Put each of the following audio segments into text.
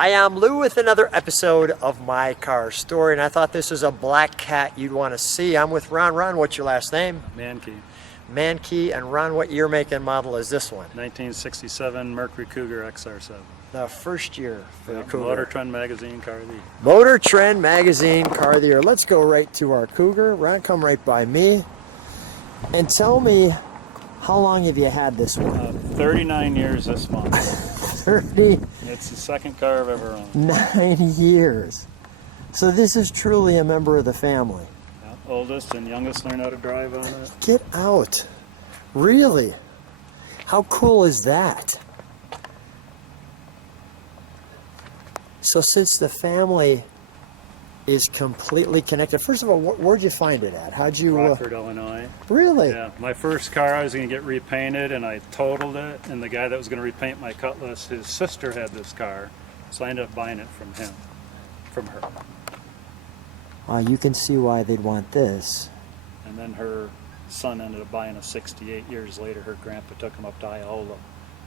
Hi, I'm Lou with another episode of My Car Story, and I thought this was a black cat you'd want to see. I'm with Ron. Ron, what's your last name? Mahnke. Mahnke. And Ron, what year, make, and model is this one? 1967 Mercury Cougar XR7. The first year for the Cougar. Motor Trend Magazine Car of the Year. Motor Trend Magazine Car of the Year. Let's go right to our Cougar. Ron, come right by me and tell me, how long have you had this one? 39 years this month. 39 It's the second car I've ever owned. years. So this is truly a member of the family. Yeah, oldest and youngest learned how to drive on it. Get out. Really? How cool is that? So since the family is completely connected, first of all, where'd you find it at? How'd you... Rockford, Illinois. Really? Yeah, my first car I was going to get repainted and I totaled it, and the guy that was going to repaint my Cutlass, his sister had this car, so I ended up buying it from him, from her. You can see why they'd want this. And then her son ended up buying a 68 years later. Her grandpa took him up to Iola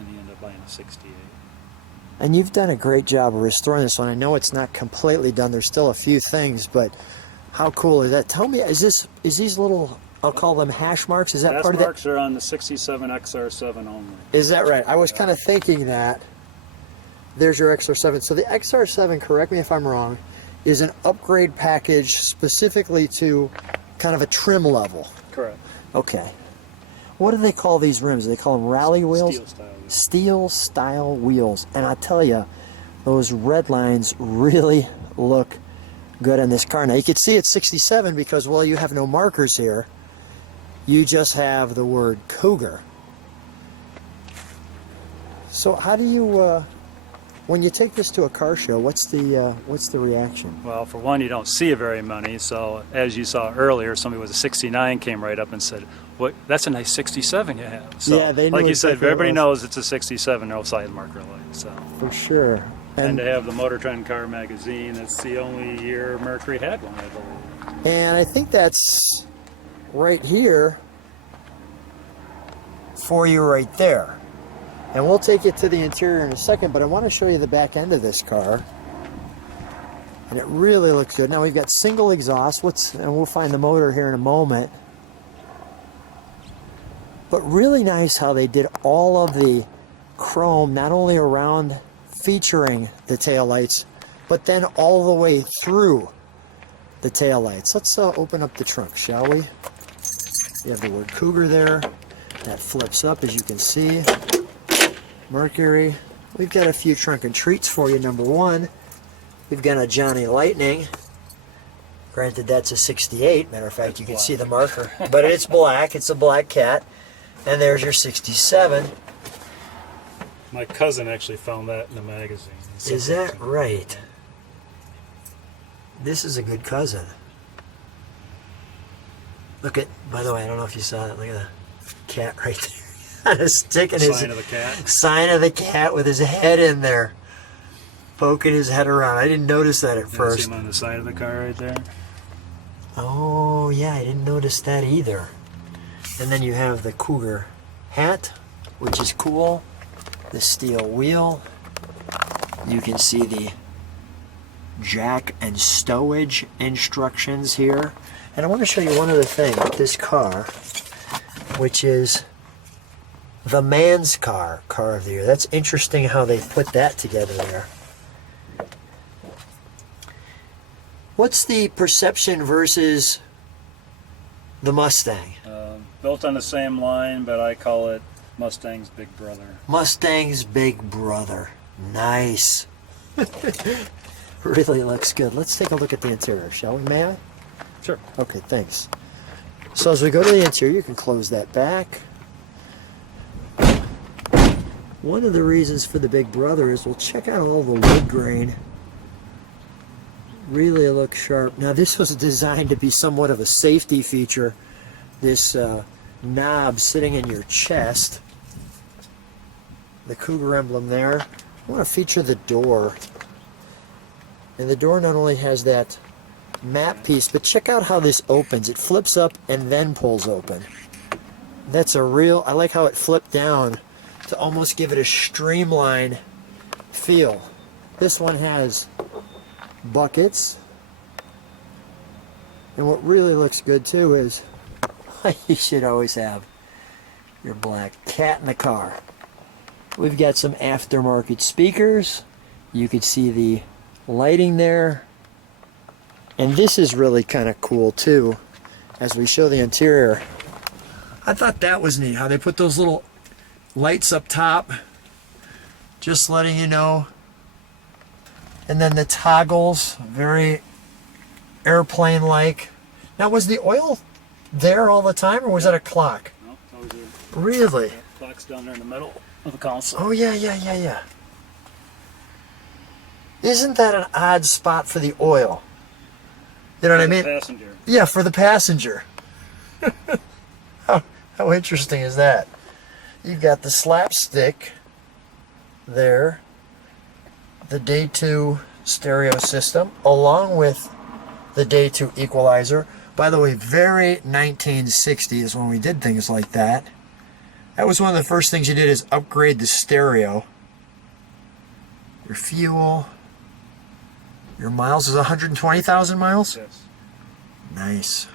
and he ended up buying a 68. And you've done a great job of restoring this one. I know it's not completely done. There's still a few things, but how cool is that? Tell me, is these little, I'll call them hash marks, is that part of that? Hash marks are on the 67 XR7 only. Is that right? I was kind of thinking that. There's your XR7. So the XR7, correct me if I'm wrong, is an upgrade package specifically to kind of a trim level. Correct. Okay. What do they call these rims? Do they call them rally wheels? Steel style. Steel style wheels. And I tell you, those red lines really look good on this car. Now you can see it's 67 because, well, you have no markers here. You just have the word Cougar. So how do you, when you take this to a car show, what's the reaction? Well, for one, you don't see it very many. So as you saw earlier, somebody with a 69 came right up and said, "What? That's a nice 67 you have." So, yeah, they knew like you exactly said, everybody knows it's a 67, no side marker light. So for sure. And to have the Motor Trend Car Magazine, it's the only year Mercury had one, I believe. And I think that's right here for you right there. And we'll take you to the interior in a second, but I want to show you the back end of this car. And it really looks good. Now we've got single exhaust, and we'll find the motor here in a moment. But really nice how they did all of the chrome, not only around featuring the taillights, but then all the way through the taillights. Let's open up the trunk, shall we? You have the word Cougar there. That flips up, as you can see. Mercury. We've got a few trunk and treats for you. Number one, we've got a Johnny Lightning. Granted, that's a 68. Matter of fact, you can see the marker. But it's black. It's a black cat. And there's your 67. My cousin actually found that in the magazine. Is that right? This is a good cousin. Look at, by the way, I don't know if you saw that. Look at the cat right there. On a stick in his sign of the cat. Sign of the cat with his head in there, poking his head around. I didn't notice that at first. See him on the side of the car right there. Oh yeah, I didn't notice that either. And then you have the Cougar hat, which is cool. The steel wheel. You can see the jack and stowage instructions here. And I want to show you one other thing with this car, which is the man's car of the year. That's interesting how they put that together there. What's the perception versus the Mustang? Built on the same line, but I call it Mustang's big brother. Mustang's big brother. Nice. Really looks good. Let's take a look at the interior, shall we? May I? Sure. Okay, thanks. So as we go to the interior, you can close that back. One of the reasons for the big brother is we'll check out all the wood grain. Really looks sharp. Now this was designed to be somewhat of a safety feature. This knob sitting in your chest. The Cougar emblem there. I want to feature the door. And the door not only has that matte piece, but check out how this opens. It flips up and then pulls open. That's a real, I like how it flipped down to almost give it a streamline feel. This one has buckets. And what really looks good too is you should always have your black cat in the car. We've got some aftermarket speakers. You could see the lighting there. And this is really kind of cool too, as we show the interior. I thought that was neat, how they put those little lights up top, just letting you know. And then the toggles, very airplane-like. Now, was the oil there all the time, or was that a clock? No, that was it. Really? The clock's down there in the middle of the console. Oh, yeah. Isn't that an odd spot for the oil? You know what I mean? Passenger. Yeah, for the passenger. How interesting is that? You've got the slapstick there, the Day 2 stereo system, along with the Day 2 equalizer. By the way, very 1960s when we did things like that. That was one of the first things you did, is upgrade the stereo. Your fuel. Your miles is 120,000 miles? Yes. Nice.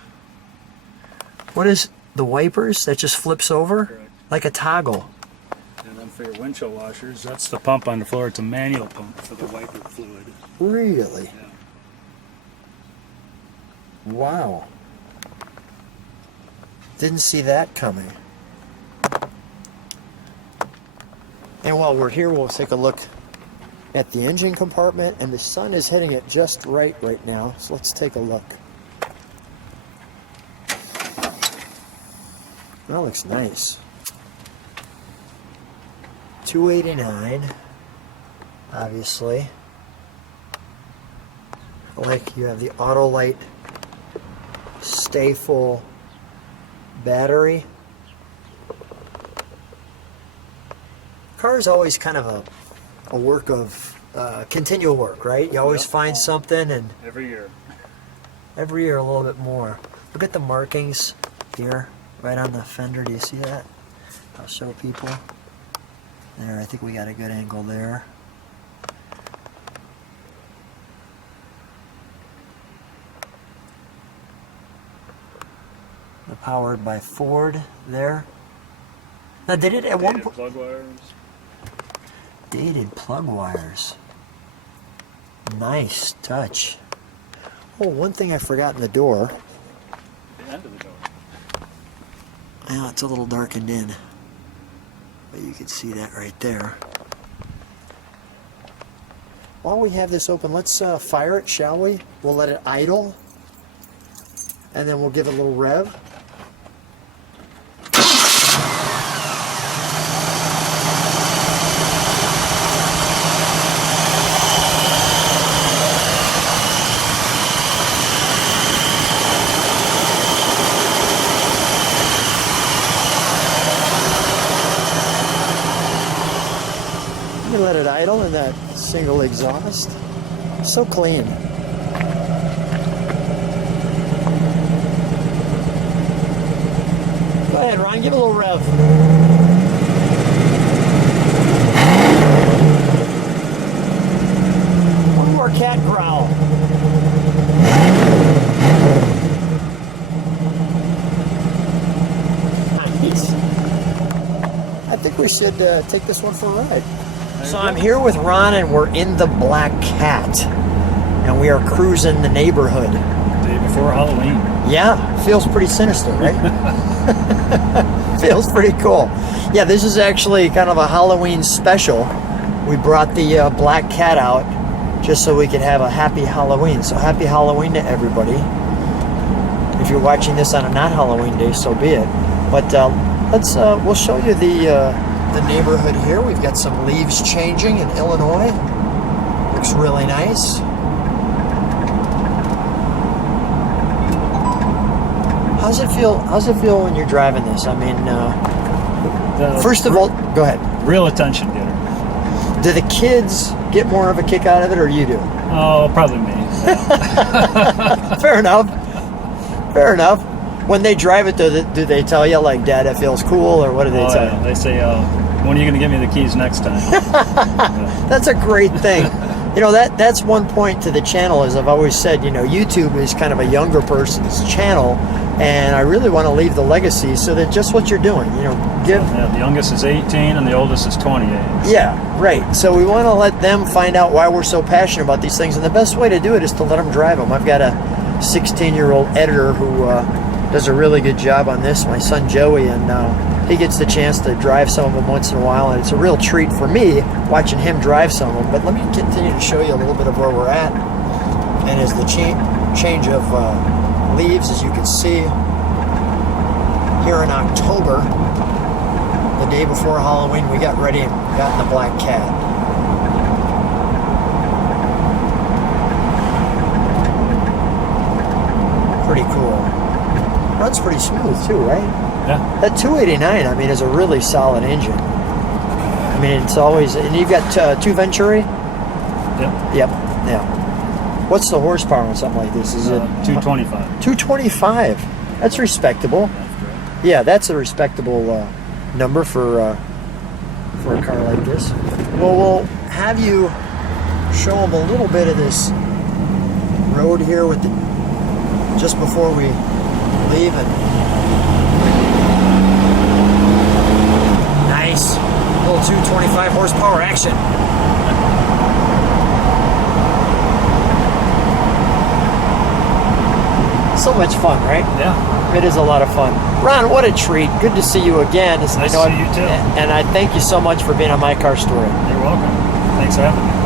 What is the wipers? That just flips over? Correct. Like a toggle. And then for your windshield washers, that's the pump on the floor. It's a manual pump for the wiper fluid. Really? Yeah. Wow. Didn't see that coming. And while we're here, we'll take a look at the engine compartment, and the sun is hitting it just right now, so let's take a look. That looks nice. 289, obviously. Like, you have the auto light stay full battery. Car is always kind of a work of continual work, right? You always find something, and Every year. every year a little bit more. Look at the markings here, right on the fender. Do you see that? I'll show people. There, I think we got a good angle there. The powered by Ford there. Now, did it at one Dated point? plug wires. Dated plug wires. Nice touch. Oh, one thing I forgot in the door. The end of the door. Yeah, it's a little darkened in, but you can see that right there. While we have this open, let's fire it, shall we? We'll let it idle, and then we'll give it a little rev. You let it idle in that single exhaust. So clean. Go ahead, Ron, give it a little rev. One more cat growl. Nice. I think we should take this one for a ride. So I'm here with Ron, and we're in the Black Cat, and we are cruising the neighborhood. Day before Halloween. Yeah, feels pretty sinister, right? Feels pretty cool. Yeah, this is actually kind of a Halloween special. We brought the Black Cat out just so we could have a happy Halloween. So happy Halloween to everybody. If you're watching this on a not Halloween day, so be it. But we'll show you the neighborhood here. We've got some leaves changing in Illinois. Looks really nice. How's it feel when you're driving this? I mean, first of all, go ahead. Real attention getter. Do the kids get more of a kick out of it, or you do? Oh, probably me. Yeah. Fair enough. Fair enough. When they drive it, do they tell you, like, Dad, it feels cool, or what do they tell you? They say, when are you going to give me the keys next time? That's a great thing. You know, that's one point to the channel, is I've always said, you know, YouTube is kind of a younger person's channel, and I really want to leave the legacy so that just what you're doing, you know, give... Yeah, the youngest is 18 and the oldest is 28. Yeah, right. So we want to let them find out why we're so passionate about these things, and the best way to do it is to let them drive them. I've got a 16-year-old editor who does a really good job on this, my son Joey, and he gets the chance to drive some of them once in a while, and it's a real treat for me watching him drive some of them. But let me continue to show you a little bit of where we're at. And as the change of leaves, as you can see, here in October, the day before Halloween, we got ready and got in the Black Cat. Pretty cool. Runs pretty smooth too, right? Yeah. That 289, I mean, is a really solid engine. I mean, it's always, and you've got two Venturi? Yep. Yep, yeah. What's the horsepower on something like this? Is it 225. 225? That's respectable. That's great. Yeah, that's a respectable number for a car like this. Well, we'll have you show them a little bit of this road here with the, just before we leave, and nice little 225 horsepower action. So much fun, right? Yeah. It is a lot of fun. Ron, what a treat. Good to see you again. Nice to see you too. And I thank you so much for being on My Car Story. You're welcome. Thanks for having me.